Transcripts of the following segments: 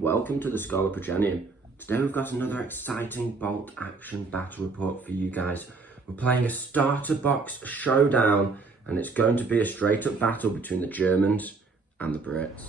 welcome to the Scholar Progenium. Today we've got another exciting bolt action battle report for you guys. We're playing a starter box showdown and it's going to be a straight up battle between the Germans and the Brits.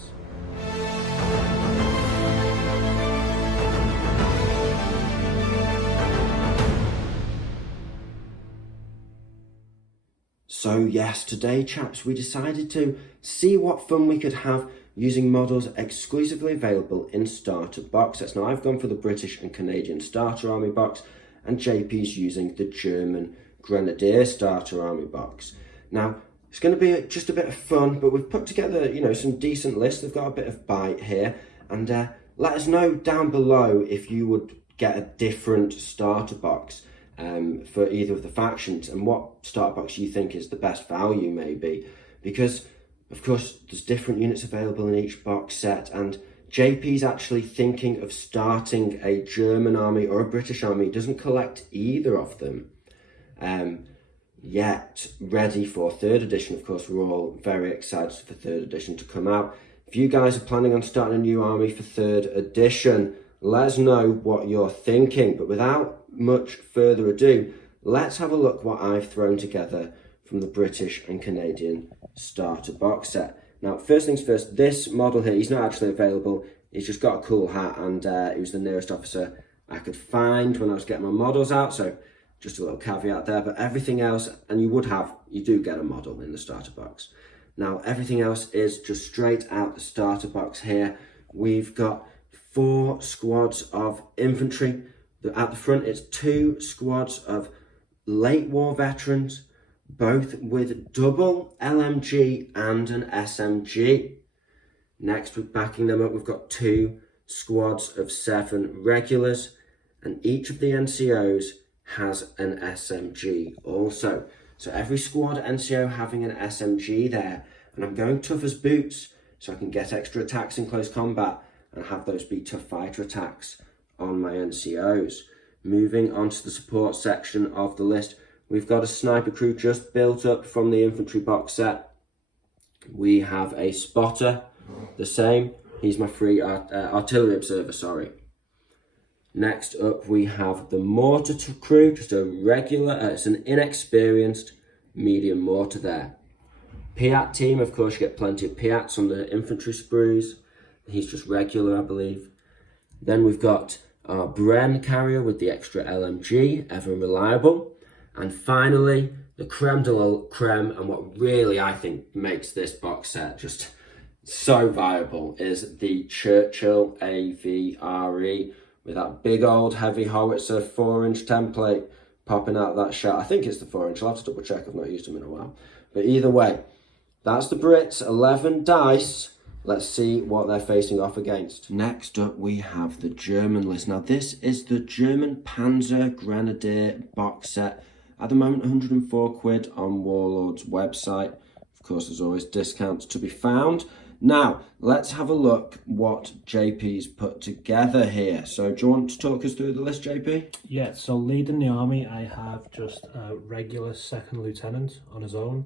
So yes, today chaps, we decided to see what fun we could have using models exclusively available in starter box sets. Now I've gone for the British and Canadian starter army box and JP's using the German Grenadier starter army box. Now it's going to be just a bit of fun, but we've put together, some decent lists. They've got a bit of bite here, and let us know down below if you would get a different starter box for either of the factions and what starter box you think is the best value maybe, because of course there's different units available in each box set, and JP's actually thinking of starting a German army or a British army. He doesn't collect either of them yet, ready for 3rd edition. Of course, we're all very excited for 3rd edition to come out. If you guys are planning on starting a new army for 3rd edition, let us know what you're thinking. But without much further ado, let's have a look what I've thrown together from the British and Canadian starter box set. Now, first things first, this model here, he's not actually available. He's just got a cool hat, and he was the nearest officer I could find when I was getting my models out. So just a little caveat there, but everything else, and you do get a model in the starter box. Now, everything else is just straight out the starter box here. We've got 4 squads of infantry. At the front, it's 2 squads of late war veterans, both with double LMG and an SMG. Next, we're backing them up, we've got 2 squads of 7 regulars, and each of the NCOs has an SMG also. So every squad NCO having an SMG there, and I'm going tough as boots so I can get extra attacks in close combat and have those be tough fighter attacks on my NCOs. Moving on to the support section of the list, we've got a sniper crew just built up from the infantry box set. We have a spotter, the same. He's my free artillery observer, sorry. Next up, we have the mortar crew, just a regular, it's an inexperienced medium mortar there. Piat team, of course, you get plenty of Piats on the infantry sprues. He's just regular, I believe. Then we've got our Bren carrier with the extra LMG, ever reliable. And finally, the creme de la creme, and what really I think makes this box set just so viable, is the Churchill AVRE with that big old heavy howitzer 4-inch template popping out that shot. I think it's the 4-inch, I'll have to double check, I've not used them in a while. But either way, that's the Brits, 11 dice. Let's see what they're facing off against. Next up, we have the German list. Now, this is the German Panzer Grenadier box set. At the moment, 104 quid on Warlord's website. Of course, there's always discounts to be found. Now, let's have a look what JP's put together here. So, do you want to talk us through the list, JP? Yeah, so leading the army, I have just a regular 2nd lieutenant on his own.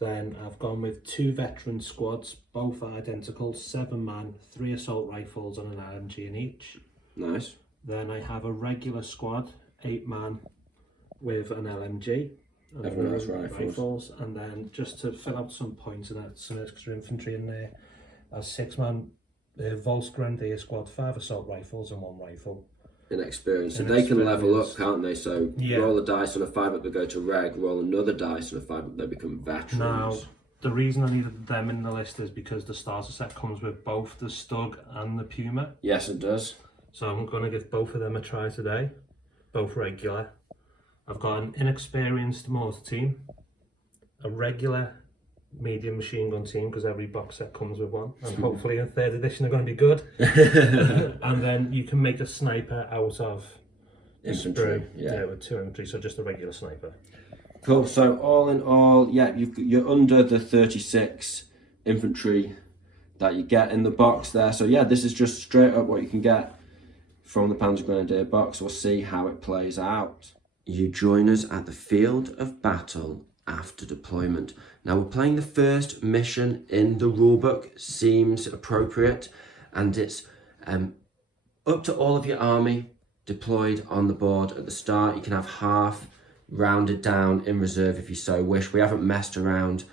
Then I've gone with 2 veteran squads, both are identical, 7-man, 3 assault rifles and an LMG in each. Nice. Then I have a regular squad, 8-man, with an LMG. Everyone has rifles. And then just to fill out some points and add some extra infantry in there, a 6-man Volks Grenadier squad, 5 assault rifles and 1 rifle. Inexperienced, so they can level up, can't they? So yeah. Roll a dice on a 5-up, they go to reg, roll another dice on a 5-up, they become veterans. Now, the reason I needed them in the list is because the starter set comes with both the Stug and the Puma. Yes, it does. So I'm going to give both of them a try today, both regular. I've got an inexperienced mortar team, a regular medium machine gun team, because every box set comes with one, and hopefully in 3rd edition they're going to be good. And then you can make a sniper out of infantry, yeah, with 2 infantry, so just a regular sniper. Cool. So all in all, yeah, you're under the 36 infantry that you get in the box there. So yeah, this is just straight up what you can get from the Panzer Grenadier box. We'll see how it plays out. You join us at the field of battle after deployment. Now we're playing the first mission in the rulebook, seems appropriate, and it's Up to all of your army deployed on the board at the start. You can have half rounded down in reserve if you so wish. We haven't messed around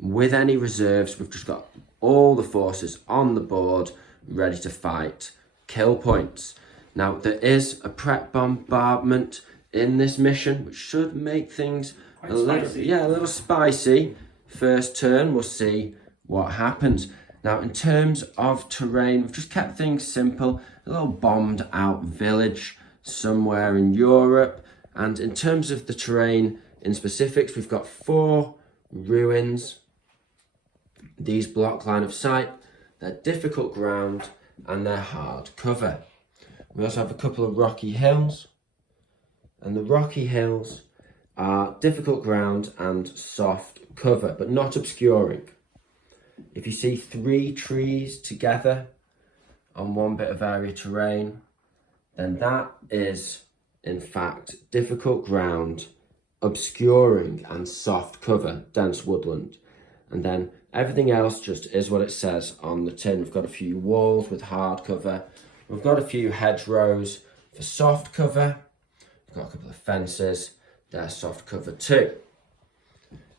with any reserves. We've just got all the forces on the board ready to fight kill points. Now, there is a prep bombardment in this mission, which should make things a little spicy. First turn, we'll see what happens. Now, in terms of terrain, we've just kept things simple. A little bombed out village somewhere in Europe. And in terms of the terrain in specifics, we've got 4 ruins. These block line of sight. They're difficult ground and they're hard cover. We also have a couple of rocky hills. And the rocky hills are difficult ground and soft cover, but not obscuring. If you see 3 trees together on one bit of area terrain, then that is, in fact, difficult ground, obscuring and soft cover, dense woodland. And then everything else just is what it says on the tin. We've got a few walls with hard cover. We've got a few hedgerows for soft cover. We've got a couple of fences. They're soft cover too.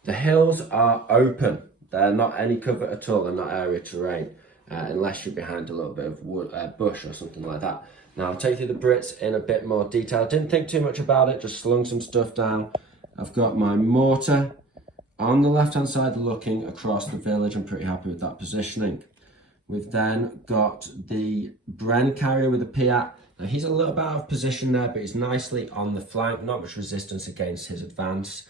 The hills are open. They're not any cover at all. They're not area terrain, unless you're behind a little bit of wood, bush or something like that. Now, I'll take you through the Brits in a bit more detail. Didn't think too much about it, just slung some stuff down. I've got my mortar on the left-hand side looking across the village. I'm pretty happy with that positioning. We've then got the Bren carrier with a Piat. Now, he's a little bit out of position there, but he's nicely on the flank. Not much resistance against his advance.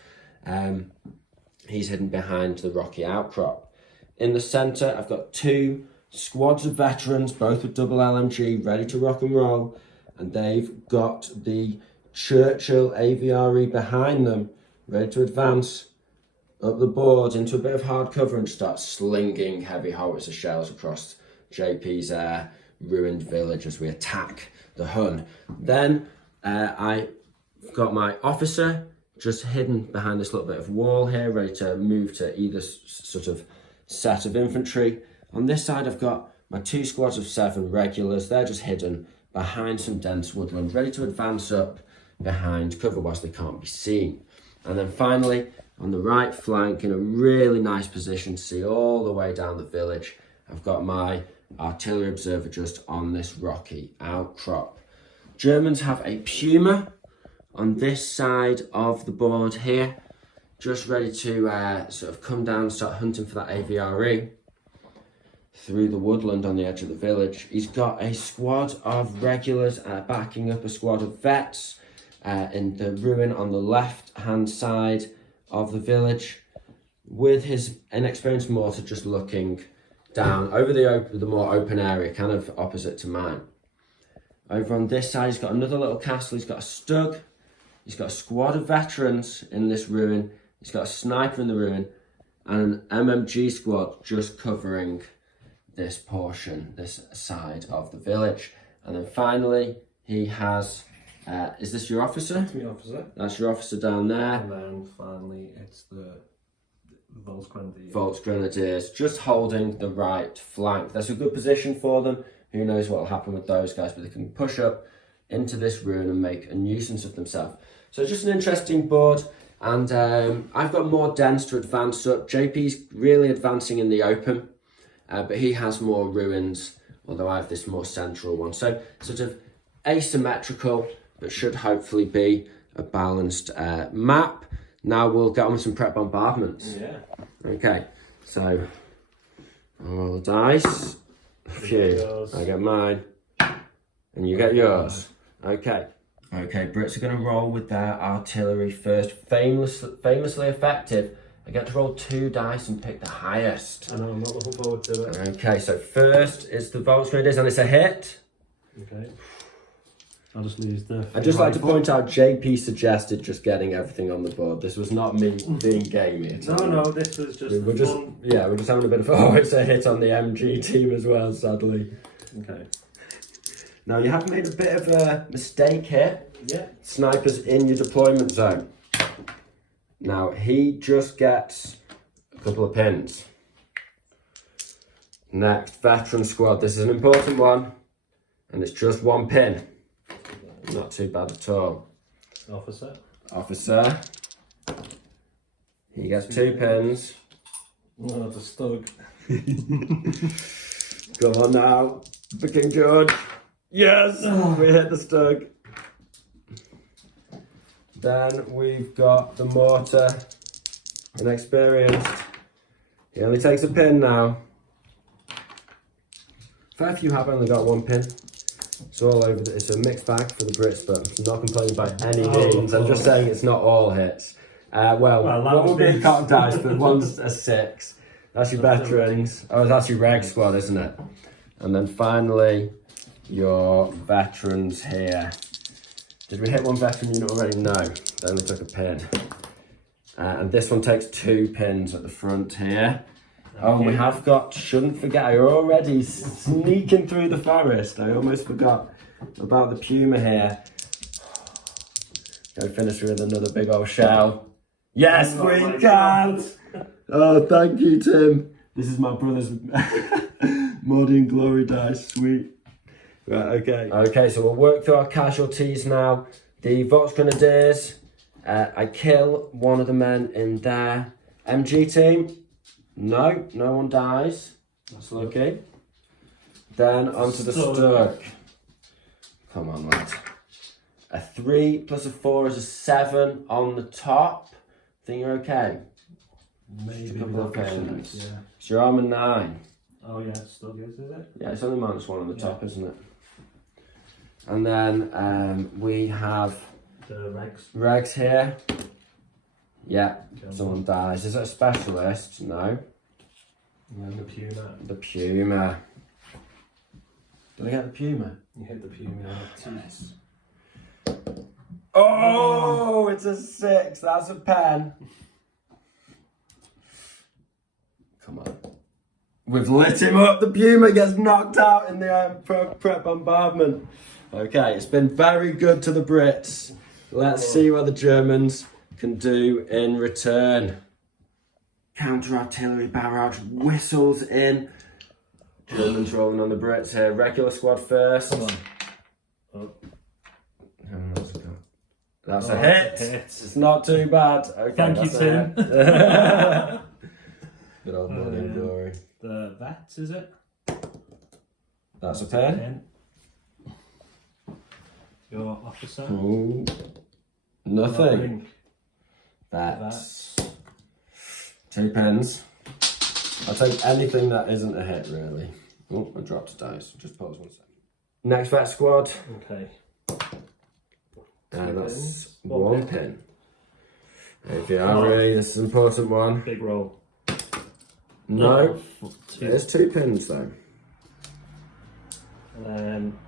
He's hidden behind the rocky outcrop. In the centre, I've got 2 squads of veterans, both with double LMG, ready to rock and roll. And they've got the Churchill AVRE behind them, ready to advance up the board into a bit of hard cover and start slinging heavy howitzer shells across JP's ruined village as we attack the Hun. Then I've got my officer just hidden behind this little bit of wall here, ready to move to either sort of set of infantry. On this side, I've got my 2 squads of 7 regulars. They're just hidden behind some dense woodland, ready to advance up behind cover whilst they can't be seen. And then finally, on the right flank, in a really nice position to see all the way down the village, I've got my artillery observer just on this rocky outcrop. Germans have a Puma on this side of the board here, just ready to sort of come down and start hunting for that AVRE through the woodland on the edge of the village. He's got a squad of regulars backing up a squad of vets in the ruin on the left-hand side of the village, with his inexperienced mortar just looking down over the more open area, kind of opposite to mine. Over on this side, he's got another little castle. He's got a stug. He's got a squad of veterans in this ruin. He's got a sniper in the ruin and an MMG squad just covering this portion, this side of the village. And then finally, he has, is this your officer? That's my officer. That's your officer down there. And then finally, it's the Volksgrenadier. Volksgrenadiers, just holding the right flank. That's a good position for them. Who knows what will happen with those guys, but they can push up into this ruin and make a nuisance of themselves. So it's just an interesting board, and I've got more dens to advance up. JP's really advancing in the open, but he has more ruins, although I have this more central one. So sort of asymmetrical, but should hopefully be a balanced map. Now we'll get on with some prep bombardments. Yeah. Okay, so I'll roll the dice. Phew, I get mine, and you get yours. Okay, Brits are going to roll with their artillery first. Famously effective. I get to roll 2 dice and pick the highest. I know, I'm not looking forward to it. Okay, so first is the Volksgrenadiers, and it's a hit. Okay. I'll just lose the... I'd just like to point out, JP suggested just getting everything on the board. This was not me being gamey. No, this was just we're just having a bit of... Oh, it's a hit on the MG team as well, sadly. Okay. Now, you have made a bit of a mistake here. Yeah. Sniper's in your deployment zone. Now, he just gets a couple of pins. Next, veteran squad. This is an important one. And it's just one pin. Not too bad at all. Officer. Officer. He gets 2 pins. Oh, the stug. Come on now, for King George. Yes, we hit the stug. Then we've got the mortar. Inexperienced. He only takes a pin now. Fair few have only got 1 pin. It's all over. It's a mixed bag for the Brits, but I'm not complaining by any means. I'm just saying it's not all hits. Well what would be a cock dice, but one's a 6. That's your veterans. Oh, that's your reg squad, isn't it? And then finally, your veterans here. Did we hit 1 veteran unit already? No, they only took a pin. And this one takes 2 pins at the front here. Oh, and we have got, shouldn't forget, I already sneaking through the forest. I almost forgot about the puma here. Go finish with another big old shell. Yes, we can! Oh, thank you, Tim. This is my brother's Modern Glory dice, sweet. Right, okay. Okay, so we'll work through our casualties now. The Vox Grenadiers, I kill one of the men in there. MG team, no one dies. That's lucky. Then onto the Sturk. Come on, lad. A 3 plus a 4 is a 7 on the top. Think you're okay? Maybe a couple of pins. Yeah. So your armor 9. Oh yeah, it's still good, is it? Yeah, it's only -1 on the top, isn't it? And then we have the regs here. Yeah, someone dies. Is it a specialist? No. And then the puma. The puma. Did I get the puma? You hit the puma. Nice. Oh, it's a 6. That's a pen. Come on. We've lit him up. The puma gets knocked out in the prep bombardment. Okay, it's been very good to the Brits. Let's see what the Germans can do in return. Counter-artillery barrage whistles in. Germans rolling on the Brits here. Regular squad first. Come on. Oh. That's a hit. It's not too bad. Okay, thank you, Tim. Good old Morning Glory. The vets, is it? That's a pen. Your officer. Ooh. Nothing. That's 2 pens. I'll take anything that isn't a hit, really. Oh, I dropped a dice. Just pause 1 second. Next vet squad. Okay. That's 1 pin. Aviary, this is an important one. Big roll. No. There's 2 pins though. And then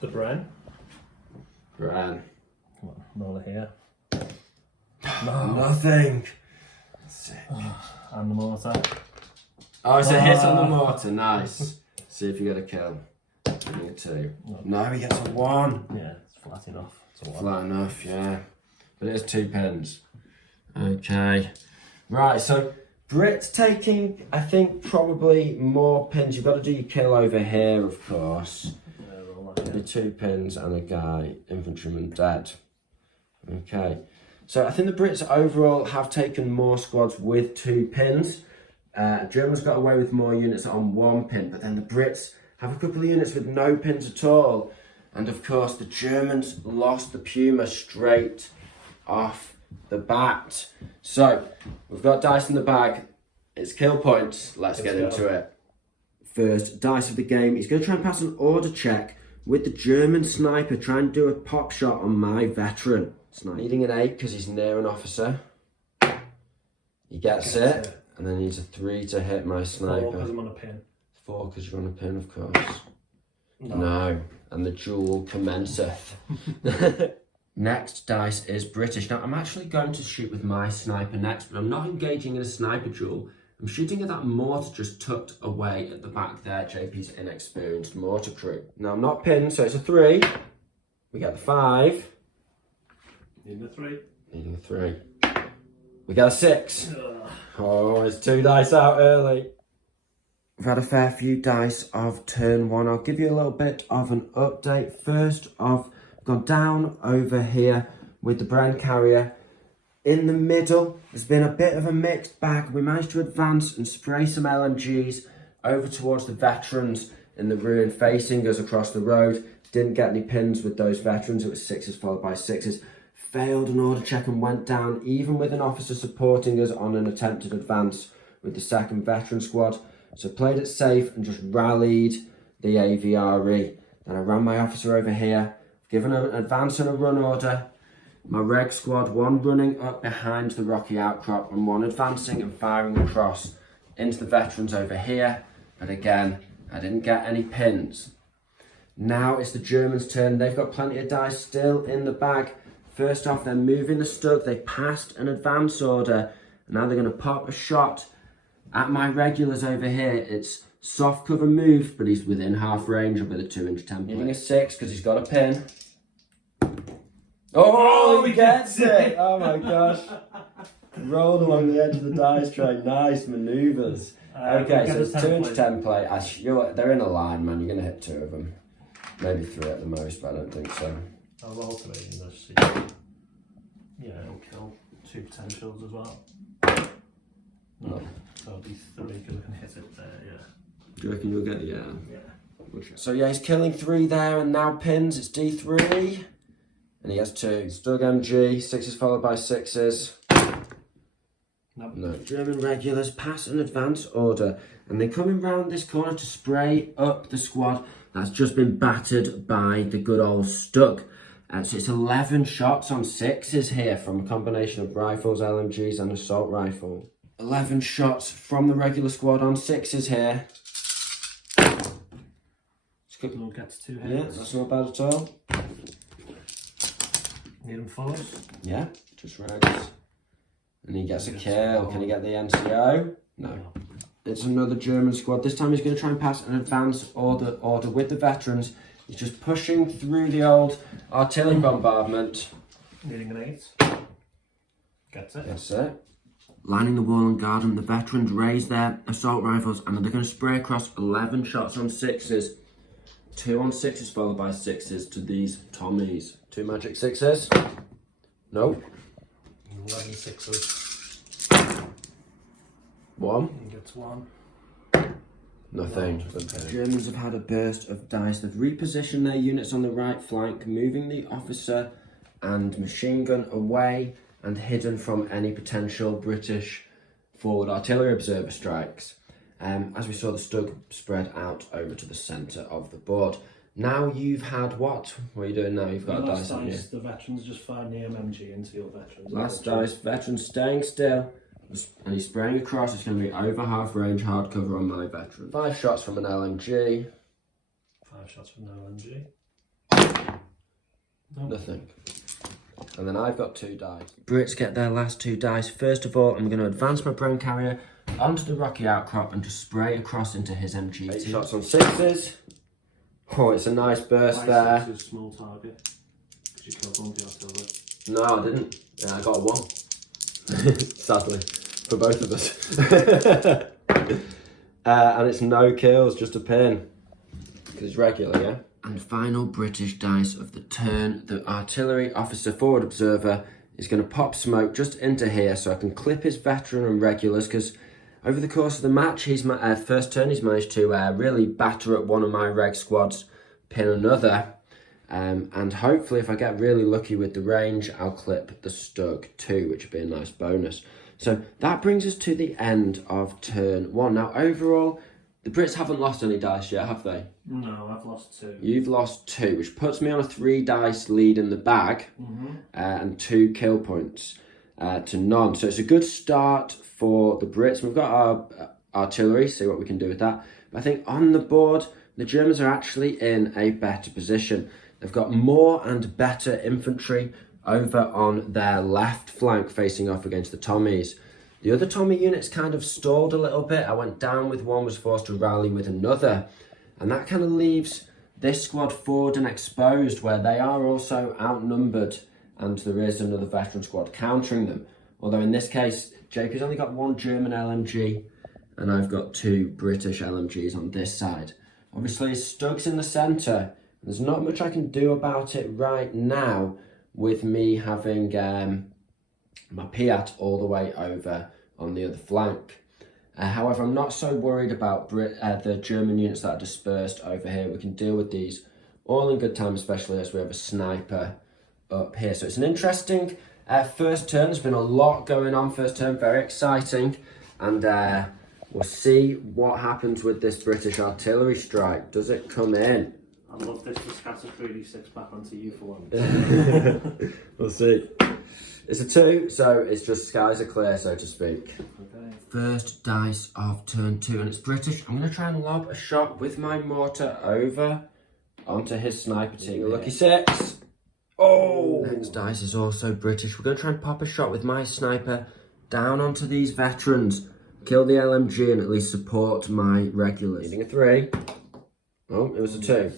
the Bren. Bren. Come on, roll it here. Nothing. Sick. And the mortar. Oh, it's a hit on the mortar. Nice. See if you get a kill. Give me a 2. No, he gets a 1. Yeah, it's flat enough. It's a 1. Flat enough, yeah. But it is 2 pins. Okay. Right, so Brits taking, I think, probably more pins. You've got to do your kill over here, of course. Yeah, roll that, yeah. The 2 pins and a guy, infantryman dead. Okay. So I think the Brits overall have taken more squads with 2 pins. Germans got away with more units on 1 pin, but then the Brits have a couple of units with no pins at all. And of course, the Germans lost the Puma straight off the bat. So we've got dice in the bag. It's kill points. Let's get into it. First dice of the game. He's going to try and pass an order check with the German sniper. Try and do a pop shot on my veteran. Needing an 8 because he's near an officer. He gets it. And then needs a 3 to hit my sniper. 4 because I'm on a pin. 4 because you're on a pin, of course. No. And the duel commenceth. Next dice is British. Now, I'm actually going to shoot with my sniper next, but I'm not engaging in a sniper duel. I'm shooting at that mortar just tucked away at the back there, JP's inexperienced mortar crew. Now, I'm not pinned, so it's a 3. We get the 5. Needing a 3. Needing a 3. We get a 6. Oh, it's 2 dice out early. We've had a fair few dice of turn one. I'll give you a little bit of an update. First, I've gone down over here with the Bren carrier. In the middle, there's been a bit of a mixed bag. We managed to advance and spray some LMGs over towards the veterans in the ruin facing us across the road. Didn't get any pins with those veterans. It was sixes followed by sixes. Failed an order check and went down, even with an officer supporting us on an attempted advance with the second veteran squad. So played it safe and just rallied the AVRE. Then I ran my officer over here, given an advance and a run order. My reg squad, one running up behind the rocky outcrop and one advancing and firing across into the veterans over here. But again, I didn't get any pins. Now it's the Germans' turn. They've got plenty of dice still in the bag. First off, they're moving the Stug. They passed an advance order. And now they're going to pop a shot at my regulars over here. It's soft cover move, but he's within half range with a 2-inch template. Giving a 6 because he's got a pin. Oh, he gets it! Oh my gosh. Rolled along the edge of the dice tray. Nice manoeuvres. Okay, so it's 2-inch template. They're in a line, man. You're going to hit 2 of them. Maybe 3 at the most, but I don't think so. I'll roll 3 and just see. Yeah, it'll kill 2 potentials as well. No, so it'll be 3 because I can hit it there, yeah. Do you reckon you'll get it? Yeah. Yeah. So yeah, he's killing 3 there and now pins. It's D3. And he has 2. Stug MG, 6s followed by 6s. No. German regulars pass an advance order and they're coming round this corner to spray up the squad that's just been battered by the good old Stug. So it's 11 shots on 6s here from a combination of rifles, LMGs and assault rifle. 11 shots from the regular squad on 6s here. We'll get to 2 hits. Yeah, that's not bad at all. Need him forward? Yeah, just regs. And he gets a kill. Can he get the NCO? No. It's another German squad. This time he's going to try and pass an advance order with the veterans. He's just pushing through the old artillery bombardment. Needing an 8. Gets it. That's it. Lining the wall and garden, the veterans raise their assault rifles and they're going to spray across 11 shots on 6s. 2 on 6s followed by 6s to these Tommies. 2 magic 6s. Nope. 11 6s. 1. He gets 1. Nothing. The Germans have had a burst of dice. They've repositioned their units on the right flank, moving the officer and machine gun away and hidden from any potential British forward artillery observer strikes. As we saw, the Stug spread out over to the centre of the board. Now you've had what? What are you doing now? You've got a dice, haven't you? The veterans just fired the MG into your veterans. Last dice, veterans staying still. And he's spraying across. It's going to be over half range, hard cover on my veteran. 5 shots from an LMG. 5 shots from an LMG. Nope. Nothing. And then I've got 2 dice. Brits get their last 2 dice. First of all, I'm going to advance my Bren carrier onto the rocky outcrop and just spray across into his MG. 8 shots on 6s. Oh, it's a nice burst there. 6 is small target. Did you kill one the artillery? No, I didn't. Yeah, I got 1. Sadly, for both of us. And it's no kills, just a pin. Because it's regular, yeah? And final British dice of the turn. The artillery officer forward observer is going to pop smoke just into here so I can clip his veteran and regulars, because over the course of the match, first turn, he's managed to really batter at one of my reg squads, pin another. And hopefully, if I get really lucky with the range, I'll clip the Stug too, which would be a nice bonus. So that brings us to the end of turn 1. Now, overall, the Brits haven't lost any dice yet, have they? No, I've lost 2. You've lost 2, which puts me on a 3 dice lead in the bag, and 2 kill points to none. So it's a good start for the Brits. We've got our artillery, see what we can do with that. But I think on the board, the Germans are actually in a better position. They've got more and better infantry over on their left flank facing off against the Tommies. The other Tommy units kind of stalled a little bit. I went down with one, was forced to rally with another. And that kind of leaves this squad forward and exposed, where they are also outnumbered and there is another veteran squad countering them. Although in this case, JP's only got 1 German LMG and I've got 2 British LMGs on this side. Obviously, Stug's in the centre. There's not much I can do about it right now with me having my Piat all the way over on the other flank. However, I'm not so worried about the German units that are dispersed over here. We can deal with these all in good time, especially as we have a sniper up here. So it's an interesting first turn. There's been a lot going on first turn, very exciting. And we'll see what happens with this British artillery strike. Does it come in? I'd love this to scatter 3d6 back onto you for one. We'll see. It's a 2, so it's just skies are clear, so to speak. Okay. First dice of turn 2, and it's British. I'm going to try and lob a shot with my mortar over onto his sniper team. Lucky 6. Oh! Next dice is also British. We're going to try and pop a shot with my sniper down onto these veterans. Kill the LMG and at least support my regulars. Needing a 3. Oh, it was a 2.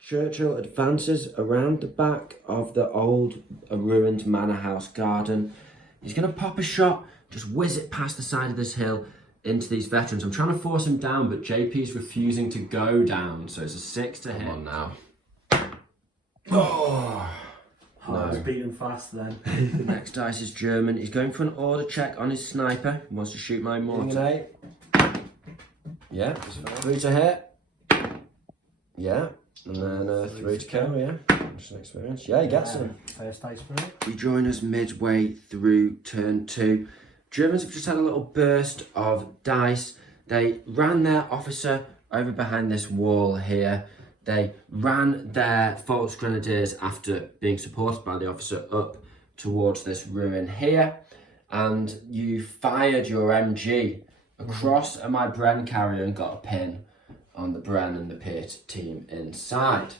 Churchill advances around the back of the old ruined manor house garden. He's going to pop a shot, just whiz it past the side of this hill into these veterans. I'm trying to force him down, but JP's refusing to go down, so it's a 6 to hit. Come on now. Oh! No. It's beating fast then. Next dice is German. He's going for an order check on his sniper. He wants to shoot my mortar. 8. Yeah, 3 to hit. Yeah, and then 3 to kill, yeah. Just an experience. Yeah, he gets him. First dice for it. You join us midway through turn 2. Germans have just had a little burst of dice. They ran their officer over behind this wall here. They ran their false grenadiers after being supported by the officer up towards this ruin here. And you fired your MG across at my Bren carrier and got a pin on the Bren and the Pitt team inside.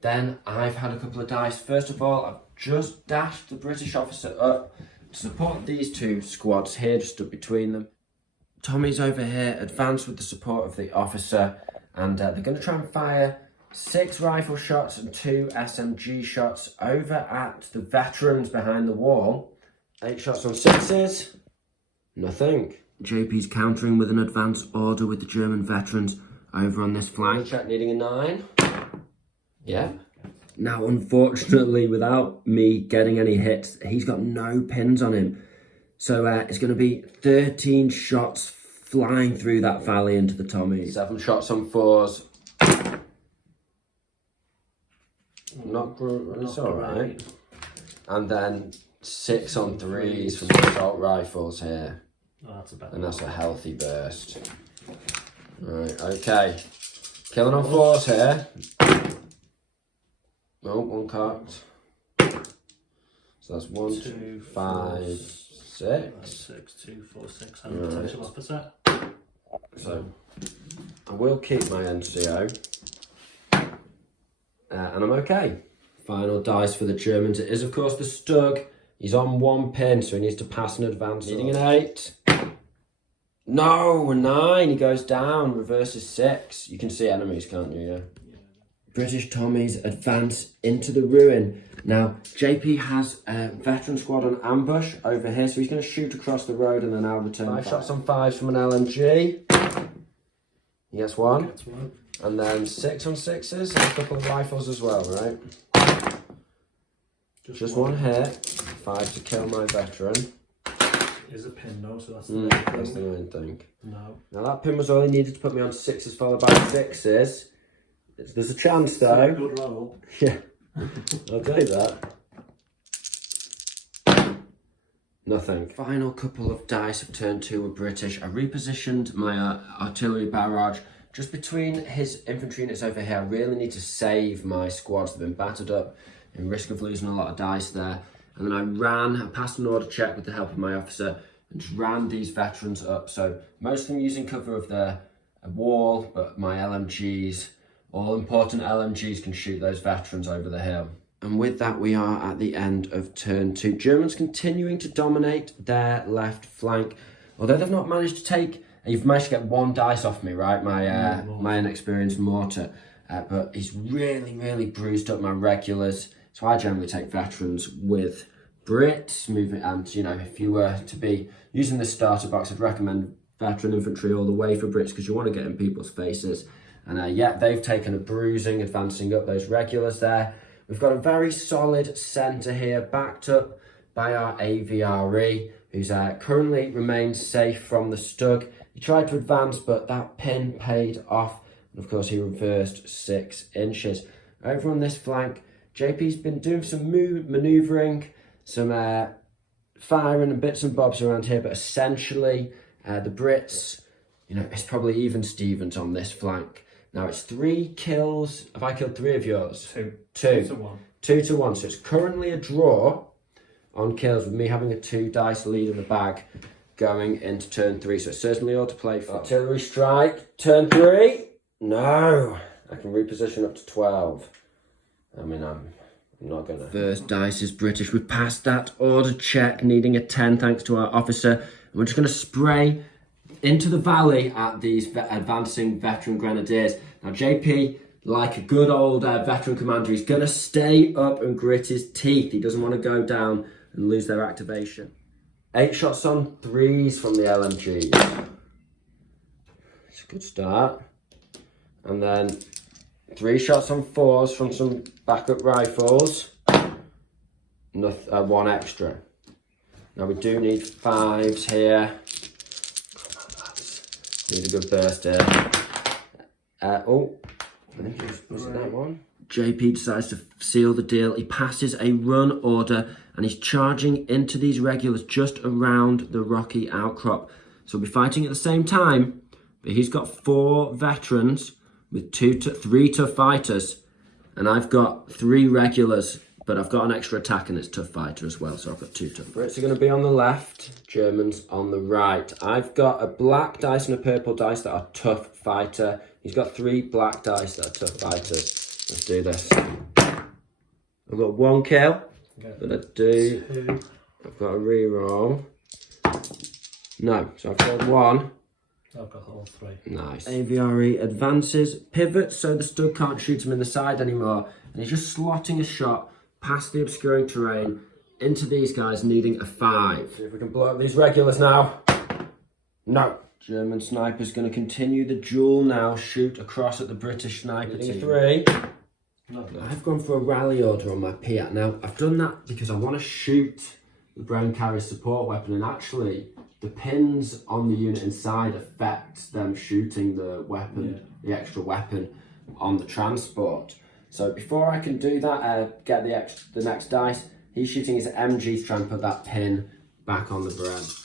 Then I've had a couple of dice. First of all, I've just dashed the British officer up to support these 2 squads here, just stood between them. Tommy's over here, advanced with the support of the officer, and they're going to try and fire 6 rifle shots and 2 SMG shots over at the veterans behind the wall. 8 shots on 6s, nothing. JP's countering with an advance order with the German veterans over on this flank. Check needing a 9. Yeah. Now, unfortunately, without me getting any hits, he's got no pins on him. So it's going to be 13 shots flying through that valley into the Tommy. 7 shots on 4s. Not great. It's all right. And then 6 on 3s from the assault rifles here. Oh, that's a better and that's a healthy burst. Right, okay. Killing on 4s here. Oh, 1 cocked. So that's 1, 2, 5, 6. 6, 2, 4, 6. And a total officer. So I will keep my NCO. And I'm okay. Final dice for the Germans. It is, of course, the Stug. He's on 1 pin, so he needs to pass an advance. Needing an 8. No, a 9. He goes down. Reverses 6. You can see enemies, can't you? Yeah. British Tommies advance into the ruin. Now, JP has a veteran squad on ambush over here, so he's going to shoot across the road and then I'll return. 5 shots on 5s from an LMG. He gets 1. Gets 1. And then 6 on 6s and a couple of rifles as well, right? Just 1 hit. 5 to kill my veteran. Is a pin though, so that's that's the main thing. No. Now that pin was all he needed to put me on 6s followed by 6s. There's a chance though. Good roll. Yeah, I'll take that. Nothing. Final couple of dice of turn 2 were British. I repositioned my artillery barrage just between his infantry units over here. I really need to save my squads. They've been battered up in risk of losing a lot of dice there. And then I passed an order check with the help of my officer and just ran these veterans up. So most of them using cover of the wall, but my LMGs, all important LMGs, can shoot those veterans over the hill. And with that, we are at the end of turn 2. Germans continuing to dominate their left flank. Although they've not managed to take, you've managed to get 1 dice off me, right? My inexperienced mortar. But he's really bruised up my regulars. So I generally take veterans with Brits moving, and you know, if you were to be using this starter box, I'd recommend veteran infantry all the way for Brits because you want to get in people's faces. And yeah, they've taken a bruising, advancing up those regulars there. We've got a very solid centre here, backed up by our AVRE, who's currently remains safe from the Stug. He tried to advance, but that pin paid off. And of course, he reversed 6 inches. Over on this flank, JP's been doing some manoeuvring, some firing and bits and bobs around here, but essentially the Brits, it's probably even Stevens on this flank. Now it's 3 kills. Have I killed 3 of yours? 2. 2 to 1. 2 to 1. So it's currently a draw on kills with me having a 2 dice lead in the bag going into turn 3. So it's certainly all to play for. Artillery strike, turn 3. No, I can reposition up to 12. I mean, I'm not gonna. First dice is British. We passed that order check, needing a 10 thanks to our officer. And we're just gonna spray into the valley at these advancing veteran grenadiers. Now JP, like a good old veteran commander, he's gonna stay up and grit his teeth. He doesn't want to go down and lose their activation. 8 shots on 3s from the LMG. It's a good start. And then 3 shots on 4s from some backup rifles. 1 extra. Now we do need 5s here. Come on, lads. Need a good burst here. I think it was that one. JP decides to seal the deal. He passes a run order and he's charging into these regulars just around the rocky outcrop. So we'll be fighting at the same time, but he's got 4 veterans with 3 tough fighters, and I've got 3 regulars, but I've got an extra attack and it's tough fighter as well, so I've got 2 tough. Brits are going to be on the left, Germans on the right. I've got a black dice and a purple dice that are tough fighter. He's got 3 black dice that are tough fighters. Let's do this. I've got 1 kill, but I do. 2. I've got a reroll. No, so I've killed 1. I've got all 3. Nice. AVRE advances, pivots so the Stug can't shoot him in the side anymore, and he's just slotting a shot past the obscuring terrain into these guys, needing a 5. See if we can blow up these regulars now. No. German sniper's going to continue the duel now, shoot across at the British sniper team. 3. I've gone for a rally order on my Piat. Now, I've done that because I want to shoot the Bren carrier's support weapon, and actually the pins on the unit inside affect them shooting the weapon, the extra weapon on the transport. So before I can do that, get the next dice, he's shooting his MG to try and put that pin back on the Bren.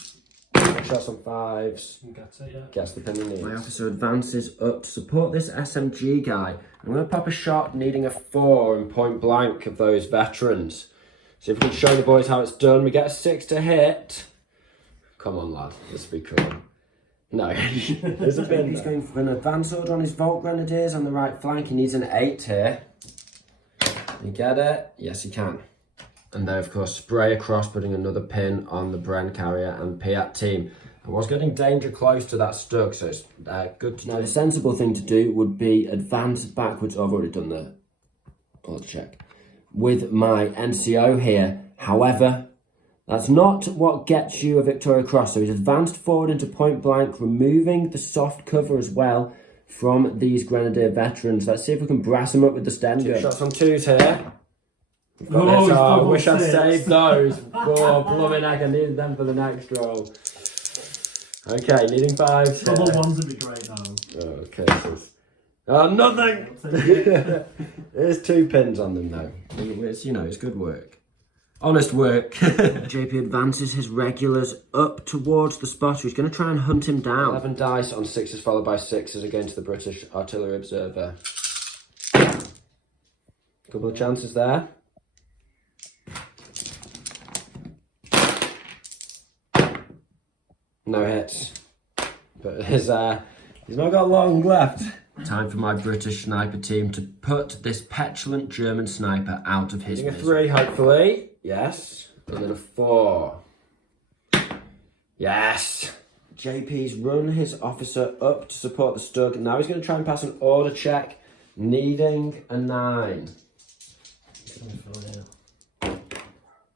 Shots on 5s. Gets it, yeah. Gets the pin he needs. My officer advances up to support this SMG guy. I'm going to pop a shot needing a 4 in point blank of those veterans. See if we can show the boys how it's done. We get a 6 to hit. Come on, lad. This will be cool. No. There's a pin. He's going for an advance order on his Volt Grenadiers on the right flank. He needs an 8 here. Can you get it? Yes, he can. And they, of course, spray across, putting another pin on the Bren carrier and Piat team. I was getting danger close to that Stug, so it's good to know. Now, the sensible thing to do would be advance backwards. Oh, I've already done the order check. With my NCO here. However, that's not what gets you a Victoria Cross. So he's advanced forward into point blank, removing the soft cover as well from these Grenadier veterans. Let's see if we can brass them up with the Sten gun. 2 shots on 2s here. I wish I'd saved those. Oh, blooming heck, I needed them for the next roll. Okay, needing 5s. Double 1s would be great now. Okay. Nothing! There's 2 pins on them though. It's, it's good work. Honest work. JP advances his regulars up towards the spotter. He's going to try and hunt him down. 11 dice on 6s followed by 6s against the British artillery observer. Couple of chances there. No hits. But he's not got long left. Time for my British sniper team to put this petulant German sniper out of his misery. A 3, hopefully. Yes. And then a 4. Yes. JP's run his officer up to support the Stug. Now he's going to try and pass an order check, needing a 9.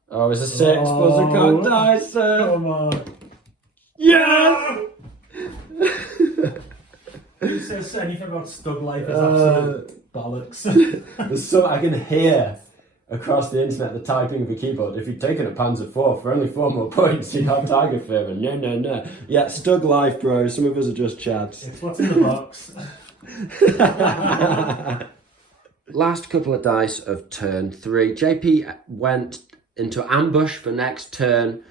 Oh, it's a 6 plus a cock dice, sir. Come on. Yes! Who says anything about Stug Life is absolute bollocks? There's so I can hear across the internet the typing of the keyboard. If you'd taken a Panzer 4 for only 4 more points, you'd have Tiger Fear. No. Yeah, Stug Life, bro. Some of us are just chads. It's what's in the box. Last couple of dice of turn 3. JP went into ambush for next turn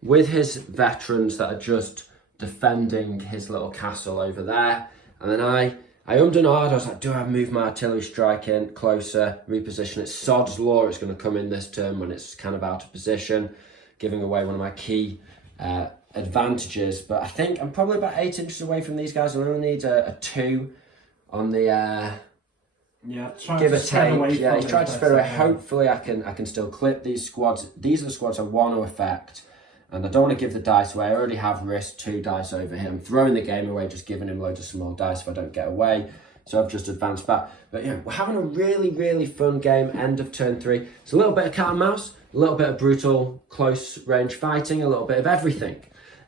with his veterans that are just defending his little castle over there. And then I ummed and ahed. I was like, do I move my artillery strike in closer, reposition it? Sod's Law is going to come in this turn when it's kind of out of position, giving away one of my key advantages. But I think I'm probably about 8 inches away from these guys. I only need a 2 on the give or take. Yeah, he's trying to spread away. Hopefully I can still clip these squads. These are the squads I want to affect. And I don't want to give the dice away. I already have risked 2 dice over him. Throwing the game away, just giving him loads of small dice if I don't get away. So I've just advanced back. But yeah, we're having a really, really fun game. End of turn 3. It's a little bit of cat and mouse, a little bit of brutal close range fighting, a little bit of everything.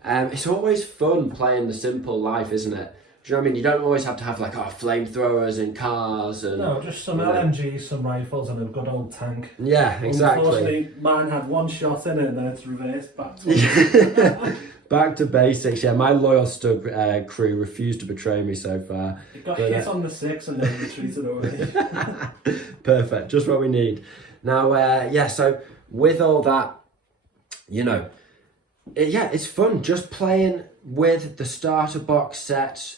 It's always fun playing the simple life, isn't it? Do you know what I mean? You don't always have to have like flamethrowers in cars and no, just some LMGs, some rifles, and a good old tank. Yeah, exactly. Unfortunately, mine had 1 shot in it, and then it's reversed back to back to basics. Yeah, my loyal Stug crew refused to betray me so far. It got hit on the 6 and then retreated already. Perfect, just what we need. Now, so with all that, you know, it's fun just playing with the starter box sets.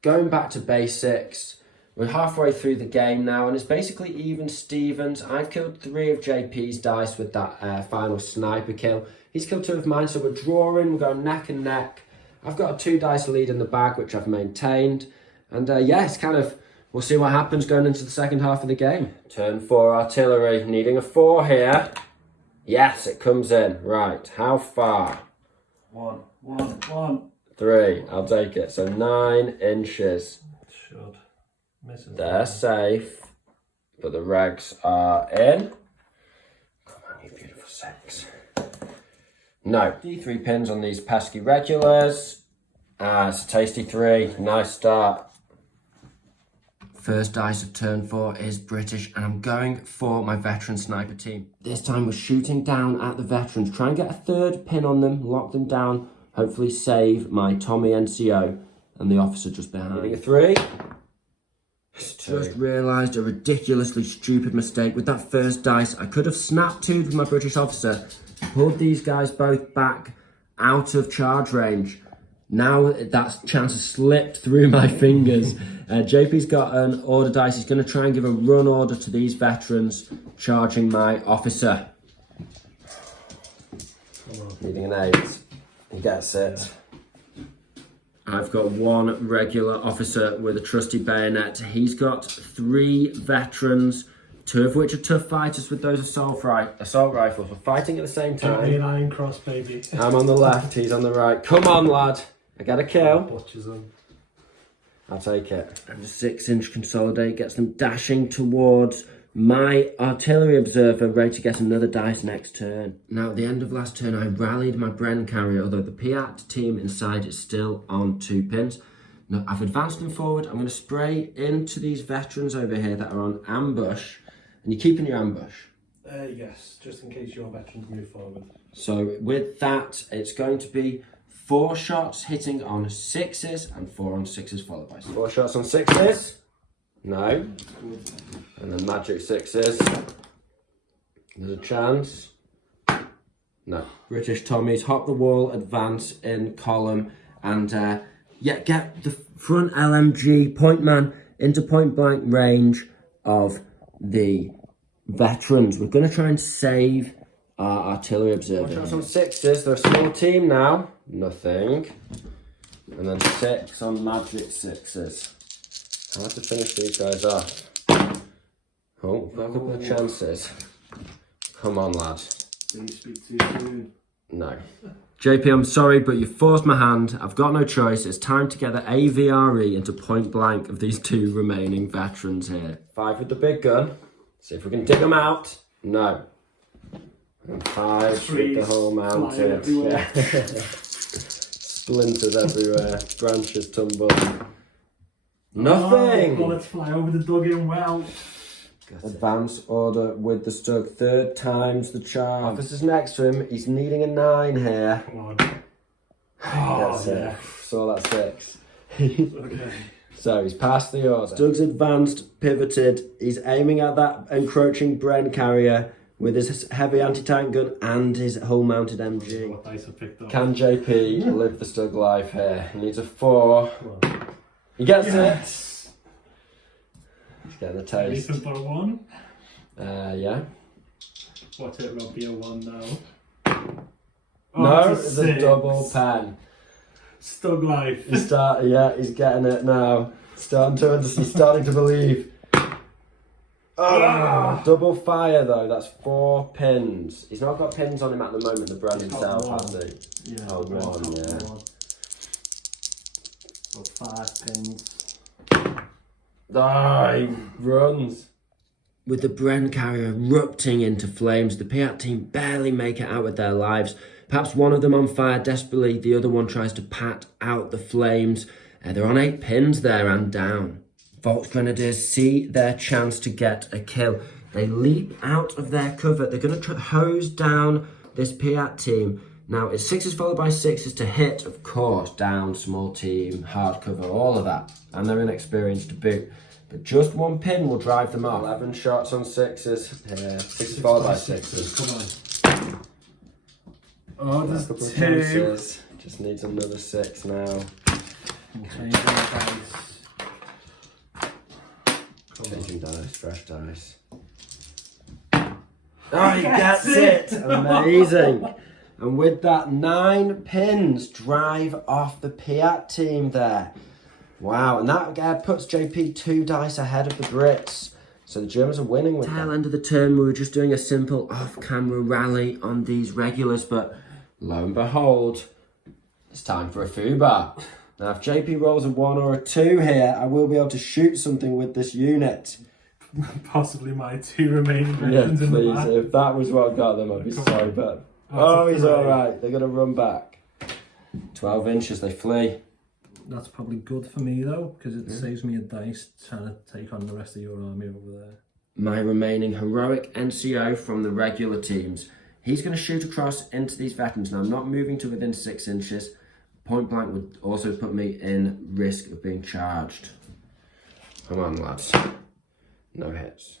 Going back to basics, we're halfway through the game now, and it's basically even Stevens. I've killed 3 of JP's dice with that final sniper kill. He's killed 2 of mine, so we're drawing, we're going neck and neck. I've got a 2 dice lead in the bag, which I've maintained. And it's kind of, we'll see what happens going into the second half of the game. Turn 4 artillery, needing a 4 here. Yes, it comes in. Right, how far? 1. 3, I'll take it. So 9 inches. Should. Misses. They're safe, but the regs are in. Come on, you beautiful 6. No. D3 pins on these pesky regulars. It's a tasty 3. Nice start. First dice of turn 4 is British, and I'm going for my veteran sniper team. This time we're shooting down at the veterans. Try and get a 3rd pin on them, lock them down, hopefully save my Tommy NCO and the officer just behind. Needing a 3. Just realised a ridiculously stupid mistake with that first dice. I could have snapped 2'd with my British officer, pulled these guys both back out of charge range. Now that chance has slipped through my fingers. JP's got an order dice. He's going to try and give a run order to these veterans, charging my officer. Needing an 8. He gets it. I've got 1 regular officer with a trusty bayonet. He's got 3 veterans, 2 of which are tough fighters with those assault rifles. We're fighting at the same time. Give me an iron cross, baby. I'm on the left, he's on the right. Come on, lad. I got a kill. Butchers them. I'll take it. And the 6-inch consolidate gets them dashing towards my artillery observer, ready to get another dice next turn. Now, at the end of last turn, I rallied my Bren carrier, although the Piat team inside is still on 2 pins. Now, I've advanced them forward. I'm going to spray into these veterans over here that are on ambush. And you're keeping your ambush? Yes, just in case your veterans move forward. So with that, it's going to be 4 shots hitting on 6s and 4 on 6s followed by 4 shots on 6s. No. And then magic 6s. There's a chance. No. British Tommies hop the wall, advance in column, and get the front LMG point man into point blank range of the veterans. We're going to try and save our artillery observer. 4 shots on 6s. They're a small team now. Nothing. And then 6 on magic 6s. I have to finish these guys off. Oh, got a couple of chances. Come on, lad. Did you speak too soon? No. JP, I'm sorry, but you forced my hand. I've got no choice. It's time to get the AVRE into point blank of these 2 remaining veterans here. 5 with the big gun. See if we can dig them out. No. And 5 with the whole mountain. Yeah. Splinters everywhere, branches tumble. Nothing! Bullets fly over the dug-in well. Advance order with the Stug, 3rd time's the charm. Officer's next to him, he's needing a 9 here. Come on. That's yeah. it. So that's 6. Okay. So he's passed the order. Stug's advanced, pivoted. He's aiming at that encroaching Bren carrier with his heavy anti-tank gun and his hull-mounted MG. What dice I picked up. Can JP live the Stug life here? He needs a 4. He gets it. He's getting a taste. Decent for a 1. Yeah. Watch it, Rob, be a 1 now. No, it's a double pen. Stug life. He's getting it now. He's starting to believe. Oh, double fire though, that's 4 pins. He's not got pins on him at the moment, the brand himself, has he? Yeah, oh, 1, yeah. 1. So 5 pins. Ah, he runs. With the Bren carrier erupting into flames, the Piat team barely make it out with their lives. Perhaps one of them on fire desperately, the other one tries to pat out the flames. They're on 8 pins there and down. Volks Grenadiers see their chance to get a kill. They leap out of their cover. They're going to hose down this Piat team. Now, it's 6s followed by 6s to hit, of course. Down, small team, hard cover, all of that. And they're inexperienced to boot. But just 1 pin will drive them off. 11 shots on 6s. 6s followed by 6s. Come on. Oh, there's 2. Just needs another 6 now. Changing dice, fresh dice. Oh, he gets it! Amazing! And with that, 9 pins drive off the Piat team there. Wow, and that puts JP 2 dice ahead of the Brits. So the Germans are winning with that. Tail end of the turn, we were just doing a simple off-camera rally on these regulars, but lo and behold, it's time for a Fuba. Now, if JP rolls a 1 or a 2 here, I will be able to shoot something with this unit. Possibly my 2 remaining Yeah, veterans in the please. back. If that was what got them, I'd be sorry, but... Oh, he's alright. They're going to run back. 12 inches, they flee. That's probably good for me, though, because it saves me a dice trying to take on the rest of your army over there. My remaining heroic NCO from the regular teams. He's going to shoot across into these veterans. Now, I'm not moving to within 6 inches. Point blank would also put me in risk of being charged. Come on, lads. No hits.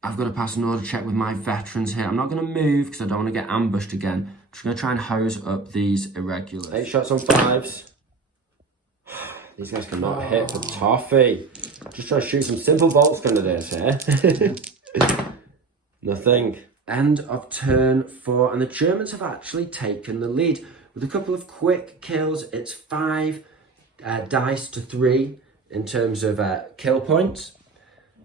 I've got to pass an order check with my veterans here. I'm not going to move because I don't want to get ambushed again. I'm just going to try and hose up these irregulars. 8 shots on 5s. These guys cannot hit for toffee. Just try to shoot some simple Volks Grenadiers here. Nothing. End of turn 4, and the Germans have actually taken the lead. With a couple of quick kills, it's 5 dice to 3 in terms of kill points.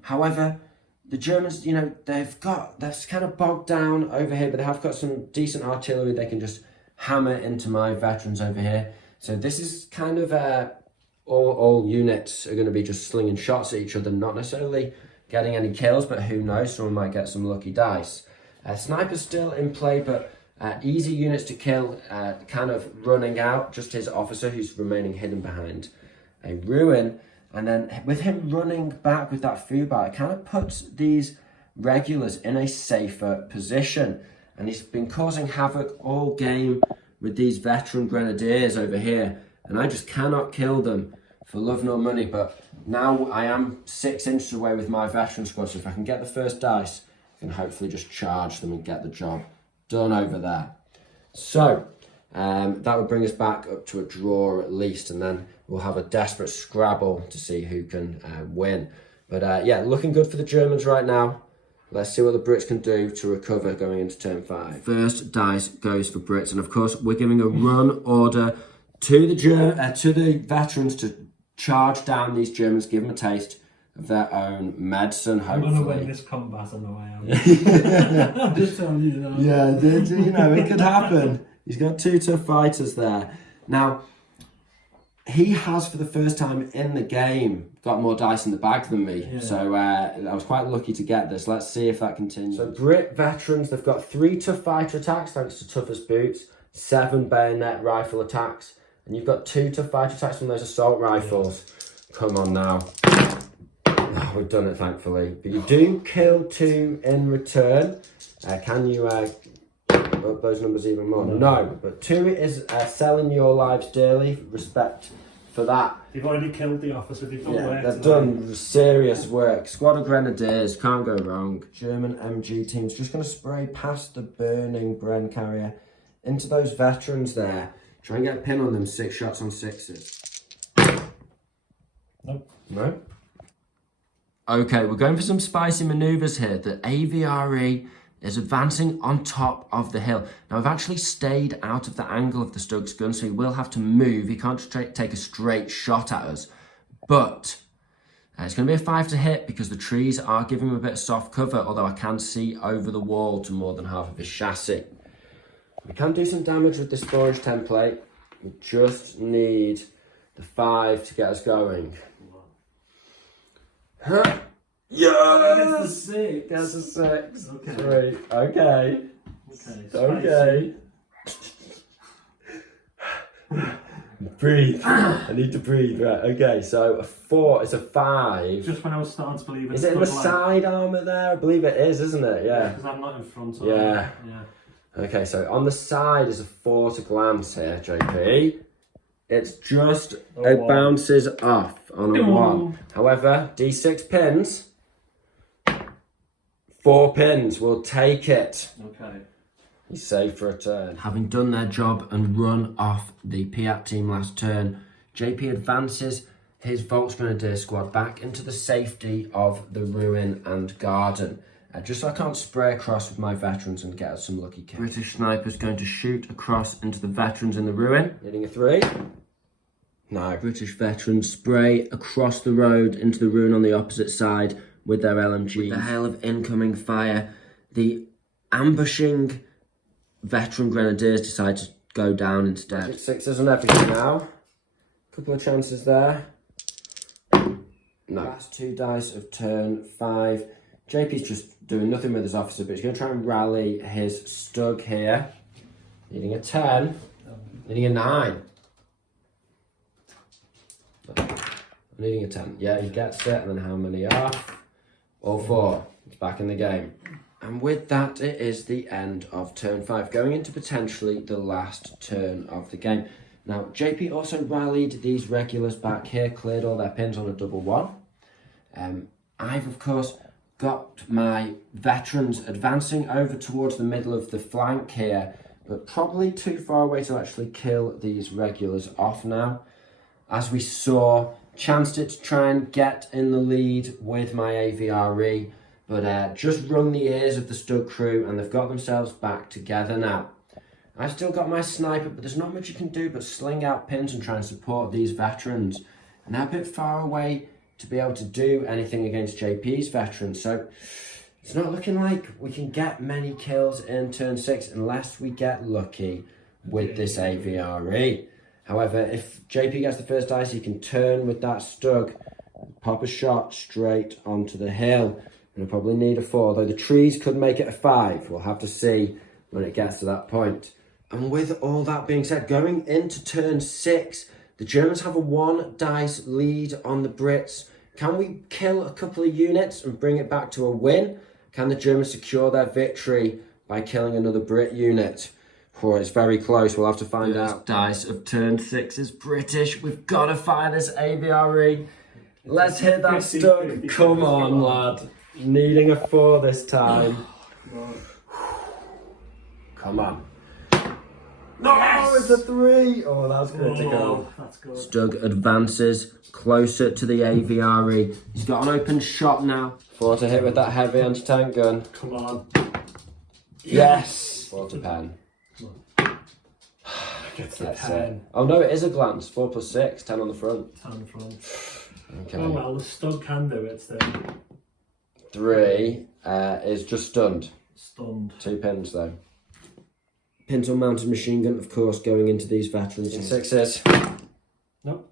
However, the Germans, you know, they're kind of bogged down over here, but they have got some decent artillery. They can just hammer into my veterans over here. So this is kind of all units are going to be just slinging shots at each other, not necessarily getting any kills, but who knows, someone might get some lucky dice. Sniper's still in play, but easy units to kill, kind of running out, just his officer who's remaining hidden behind a ruin. And then with him running back with that Fuba, it kind of puts these regulars in a safer position. And he's been causing havoc all game with these veteran Grenadiers over here. And I just cannot kill them for love nor money. But now I am 6 inches away with my veteran squad. So if I can get the first dice, I can hopefully just charge them and get the job done over there. So that would bring us back up to a draw at least, and then we'll have a desperate scrabble to see who can win. But yeah, looking good for the Germans right now. Let's see what the Brits can do to recover going into turn 5. First dice goes for Brits, and of course we're giving a run order to the veterans to charge down these Germans, give them a taste of their own medicine, hopefully. I'm going to win this combat, I know I am. I'm just telling you that. Yeah, you know, it could happen. He's got 2 tough fighters there. Now, he has, for the first time in the game, got more dice in the bag than me. Yeah. So I was quite lucky to get this. Let's see if that continues. So Brit veterans, they've got 3 tough fighter attacks, thanks to toughest boots. 7 bayonet rifle attacks, and you've got 2 to fight attacks from those assault rifles. Come on now. Oh, we've done it, thankfully. But you do kill 2 in return. Can you up those numbers even more? No. But 2 is selling your lives dearly. Respect for that. They've already killed the officer. They've done work. They've done serious work. Squad of Grenadiers, can't go wrong. German MG team's just going to spray past the burning Bren carrier into those veterans there. Try and get a pin on them. 6 shots on 6s. Nope. No? Okay, we're going for some spicy manoeuvres here. The AVRE is advancing on top of the hill. Now, I've actually stayed out of the angle of the Stug's gun, so he will have to move. He can't take a straight shot at us. But it's going to be a 5 to hit because the trees are giving him a bit of soft cover, although I can see over the wall to more than half of his chassis. We can do some damage with this 4-inch template. We just need the 5 to get us going. Huh? Yes! That's a 6. Okay. 3. Okay. Okay. Breathe. I need to breathe. Right. Okay. So a 4 is a 5. Just when I was starting to believe it. Is it in the side armour there? I believe it is, isn't it? Yeah. Because I'm not in front. Yeah. Okay. So on the side is a 4 to glance here, JP. It's just it bounces off on a 1. However, D6 pins. 4 pins will take it. Okay. He's safe for a turn. Having done their job and run off the Piat team last turn, JP advances his Volksgrenadier squad back into the safety of the ruin and garden. Just so I can't spray across with my veterans and get us some lucky kills. British sniper's going to shoot across into the veterans in the ruin. Hitting a 3. No. British veterans spray across the road into the ruin on the opposite side with their LMGs. With the hail of incoming fire, the ambushing veteran Grenadiers decide to go down instead. 6s on everything now. Couple of chances there. No. Last 2 dice of turn 5. JP's just doing nothing with his officer, but he's going to try and rally his Stug here. Needing a 10. Needing a 9. Needing a 10. Yeah, he gets it, and then how many off? All 4. It's back in the game. And with that, it is the end of turn 5, going into potentially the last turn of the game. Now, JP also rallied these regulars back here, cleared all their pins on a double 1. I've, of course, got my veterans advancing over towards the middle of the flank here, but probably too far away to actually kill these regulars off now. As we saw, chanced it to try and get in the lead with my AVRE, but just wrung the ears of the Stug crew, and they've got themselves back together now. I've still got my sniper, but there's not much you can do but sling out pins and try and support these veterans. And they're a bit far away to be able to do anything against JP's veterans, so it's not looking like we can get many kills in turn 6 unless we get lucky with this AVRE. However, if JP gets the first dice, he can turn with that Stug, pop a shot straight onto the hill. And he'll probably need a 4, though the trees could make it a 5. We'll have to see when it gets to that point. And with all that being said, going into turn 6, the Germans have a 1 dice lead on the Brits. Can we kill a couple of units and bring it back to a win? Can the Germans secure their victory by killing another Brit unit? Oh, it's very close. We'll have to find out. Dice of turn 6 is British. We've got to fire this AVRE. Let's hit that Stug. Come on, lad. Needing a 4 this time. Come on. No, yes! It's a 3. Oh, that's critical. That's good. Stug advances closer to the AVRE. He's got an open shot now. 4 to hit with that heavy anti-tank gun. Come on. Yes. 4 to pen. Gets the 10. Oh no, it is a glance. 4 plus 6, 10 on the front. 10 on the front. Okay. Oh well, the Stug can do it still. 3 is just stunned. Stunned. 2 pins though. Pintle mounted machine gun, of course, going into these veterans. 6s. Nope.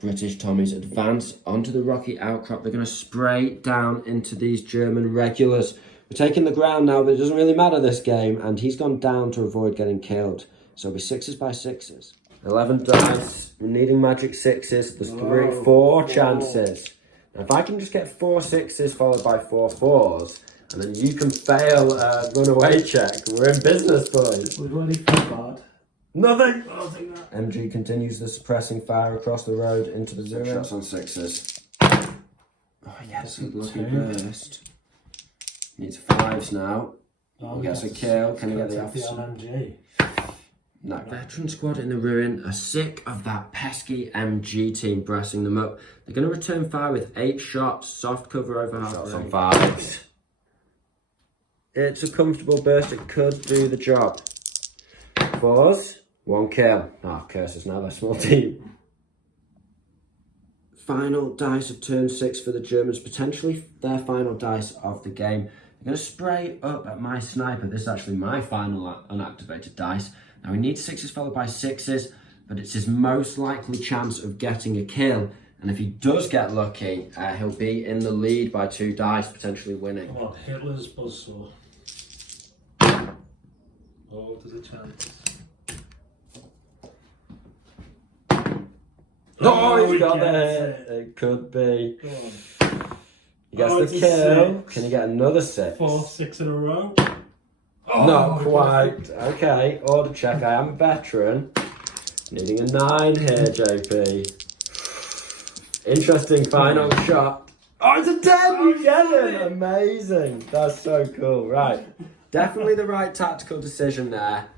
British Tommies advance onto the rocky outcrop. They're going to spray down into these German regulars We're taking the ground now, but it doesn't really matter this game. And he's gone down to avoid getting killed. So it'll be 6s by 6s. 11 dice. We're needing magic 6s. There's 4 chances. Now, if I can just get 4 6s followed by 4 4s, and then you can fail a runaway check, we're in business, boys. We've already felt bad. Nothing! I'll take that. MG continues the suppressing fire across the road into the 0. Shots on 6s. Oh, yes, good lucky burst. Needs 5s now. Oh, Gets a kill. Can he get the officer? MG. No. Veteran squad in the ruin are sick of that pesky MG team pressing them up. They're going to return fire with 8 shots. Soft cover over half. Shots on 5s. It's a comfortable burst. It could do the job. 4s. 1 kill. Oh, curses now, they're a small team. Final dice of turn 6 for the Germans. Potentially their final dice of the game. They're going to spray up at my sniper. This is actually my final unactivated dice. Now he needs 6s followed by 6s, but it's his most likely chance of getting a kill. And if he does get lucky, he'll be in the lead by 2 dice, potentially winning. Come on, Hitler's buzzsaw. Oh, there's a chance. Oh, he got it. It could be. Go on. He gets the kill. Can he get another 6? 4 6 in a row. Not quite. Okay, order check. I am a veteran. Needing a 9 here, JP. Interesting final shot. Oh, it's a 10! You get it! Amazing. That's so cool. Right. Definitely the right tactical decision there.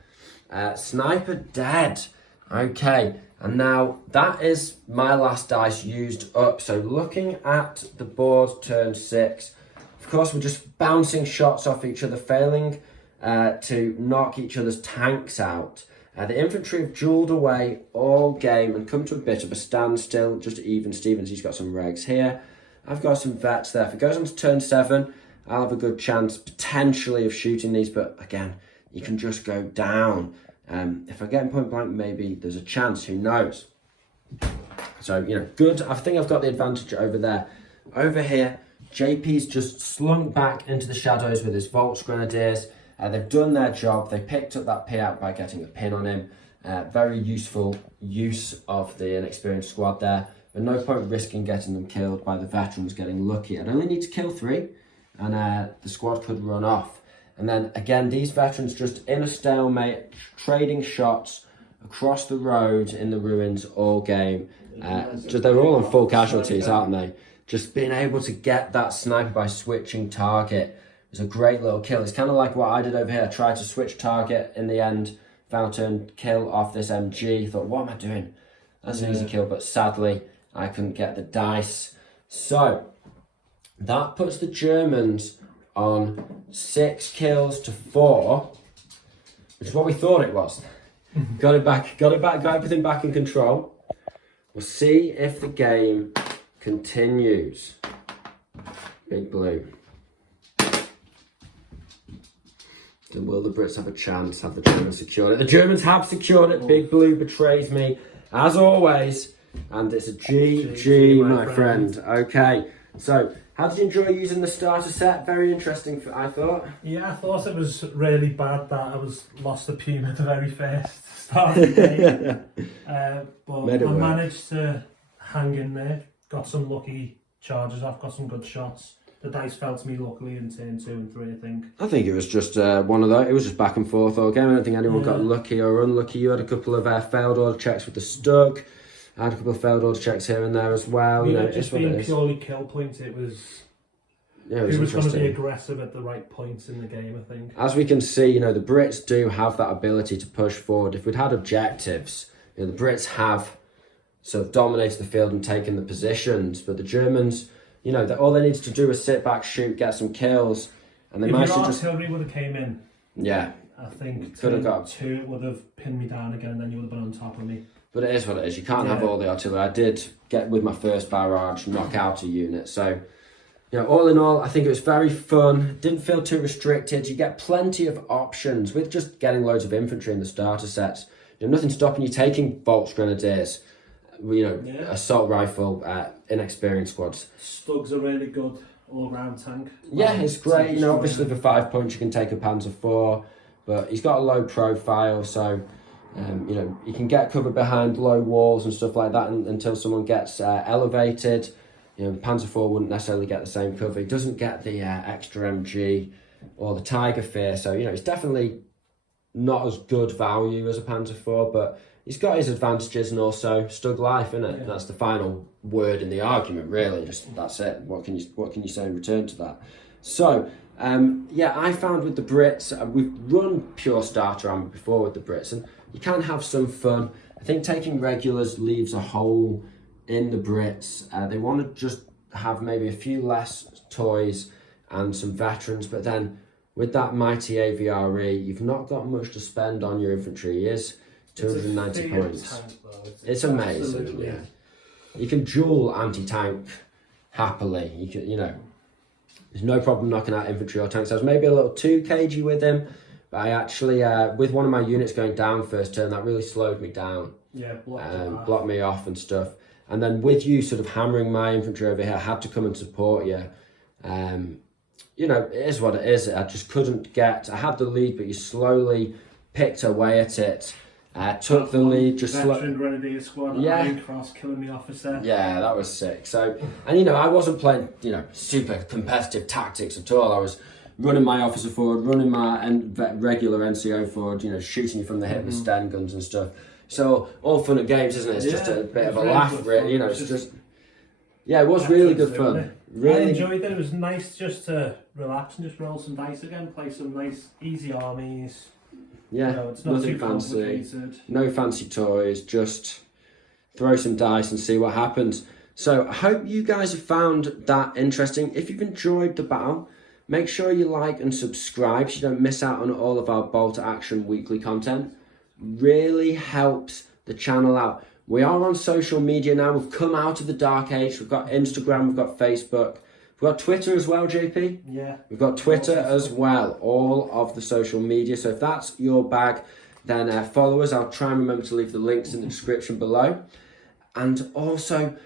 Sniper dead. Okay. And now that is my last dice used up. So looking at the board turn 6, of course we're just bouncing shots off each other, failing to knock each other's tanks out. The infantry have jeweled away all game and come to a bit of a standstill, just even Stevens. He's got some regs here. I've got some vets there. If it goes on to turn 7, I'll have a good chance potentially of shooting these, but again, you can just go down. If I get in point blank, maybe there's a chance, who knows? So, good. I think I've got the advantage over there. Over here, JP's just slunk back into the shadows with his Volks Grenadiers. They've done their job. They picked up that pin out by getting a pin on him. Very useful use of the inexperienced squad there. But no point risking getting them killed by the veterans getting lucky. I'd only need to kill 3 and the squad could run off. And then again, these veterans just in a stalemate, trading shots across the road in the ruins all game. They're all on full casualties, aren't they? Just being able to get that sniper by switching target was a great little kill. It's kind of like what I did over here. I tried to switch target in the end, found turn kill off this MG. Thought, what am I doing? That's an easy kill, but sadly, I couldn't get the dice. So, that puts the Germans on 6 kills to 4, which is what we thought it was. Got everything back in control. We'll see if the game continues. Big blue. So will the Brits have a chance? Have the Germans secured it? The Germans have secured it. Big blue betrays me, as always. And it's a GG, my friend. Okay, so how did you enjoy using the starter set? Very interesting, I thought. Yeah, I thought it was really bad that I was lost the Puma the very first start of the game. But I managed to hang in there. Got some lucky charges off, got some good shots. The dice fell to me luckily in turn 2 and 3, I think. I think it was just one of those. It was just back and forth all game. I don't think anyone got lucky or unlucky. You had a couple of failed order checks with the Stug. I had a couple of failed order checks here and there as well. Just being purely kill points, it was... Yeah, it was going to be aggressive at the right points in the game, I think. As we can see, the Brits do have that ability to push forward. If we'd had objectives, the Brits have sort of dominated the field and taken the positions, but the Germans, all they needed to do was sit back, shoot, get some kills, and they managed to just... If your artillery would have came in, yeah, I think could have got 2, it would have pinned me down again, and then you would have been on top of me. But it is what it is. You can't have all the artillery. I did get with my first barrage, knock out a unit. So, all in all, I think it was very fun. Didn't feel too restricted. You get plenty of options with just getting loads of infantry in the starter sets. Nothing stopping you taking Volks Grenadiers, assault rifle, inexperienced squads. Stugs are really good. all-round tank. Yeah, it's great. You know, obviously for 5 points you can take a Panzer IV, but he's got a low profile, so you know, you can get covered behind low walls and stuff like that until someone gets elevated. You know, Panzer IV wouldn't necessarily get the same cover. He doesn't get the extra MG or the Tiger Fear, so you know, it's definitely not as good value as a Panzer IV, but he's got his advantages, and also Stug Life, isn't it? Yeah. That's the final word in the argument, really. Just that's it. What can you say in return to that? So yeah, I found with the Brits, we've run pure starter armor before with the Brits, and you can have some fun. I think taking regulars leaves a hole in the Brits. They want to just have maybe a few less toys and some veterans, but then with that mighty AVRE, you've not got much to spend on your infantry. He is 290 points. It's amazing, yeah. You can dual anti-tank happily. You can, you know, there's no problem knocking out infantry or tanks. I was maybe a little too cagey with him, but I actually, with one of my units going down first turn, that really slowed me down. Yeah, blocked me off and stuff. And then with you sort of hammering my infantry over here, I had to come and support you. You know, it is what it is. I just couldn't get, I had the lead, but you slowly picked away at it. Took the lead, just veteran Grenadier squad, yeah, cross killing the officer. Yeah, that was sick. So, and you know, I wasn't playing, you know, super competitive tactics at all. I was running my officer forward, running my regular NCO forward, you know, shooting from the hip with Sten guns and stuff. So all fun and games, isn't it? It's just a bit of a laugh, really. You know, it's just yeah, it was really good fun. Really, I enjoyed it. It was nice just to relax and just roll some dice again, play some nice easy armies. Yeah, you know, it's not nothing too fancy, no fancy toys, just throw some dice and see what happens. So I hope you guys have found that interesting. If you've enjoyed the battle, make sure you like and subscribe so you don't miss out on all of our Bolt Action weekly content. Really helps the channel out. We are on social media now. We've come out of the dark age. We've got Instagram, we've got Facebook. We've got Twitter as well, JP. Yeah. We've got Twitter as well, all of the social media. So if that's your bag, then follow us. I'll try and remember to leave the links in the description below. And also,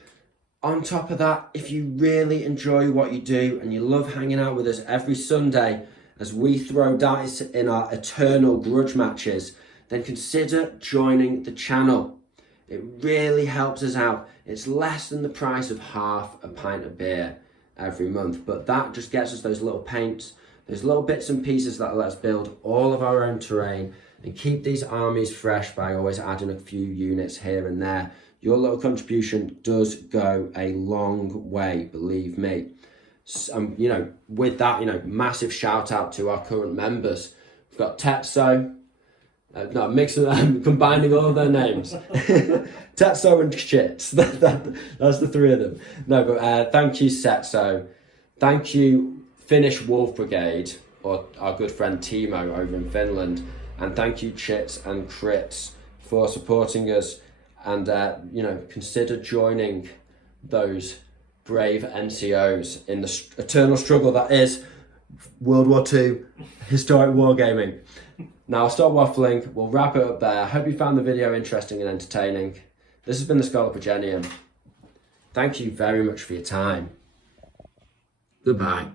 on top of that, if you really enjoy what you do and you love hanging out with us every Sunday as we throw dice in our eternal grudge matches, then consider joining the channel. It really helps us out. It's less than the price of half a pint of beer every month, but that just gets us those little paints, those little bits and pieces that let us build all of our own terrain and keep these armies fresh by always adding a few units here and there. Your little contribution does go a long way, believe me. You know, with that, you know, massive shout out to our current members. We've got Tetso. No, mixing them, combining all of their names. Tetso and Chits. That's the three of them. No, but thank you, Setso. Thank you, Finnish Wolf Brigade, or our good friend Timo over in Finland. And thank you, Chits and Crits, for supporting us. And, you know, consider joining those brave NCOs in the eternal struggle that is World War II historic wargaming. Now I'll stop waffling, we'll wrap it up there. I hope you found the video interesting and entertaining. This has been the Scholopagenian. Thank you very much for your time. Goodbye.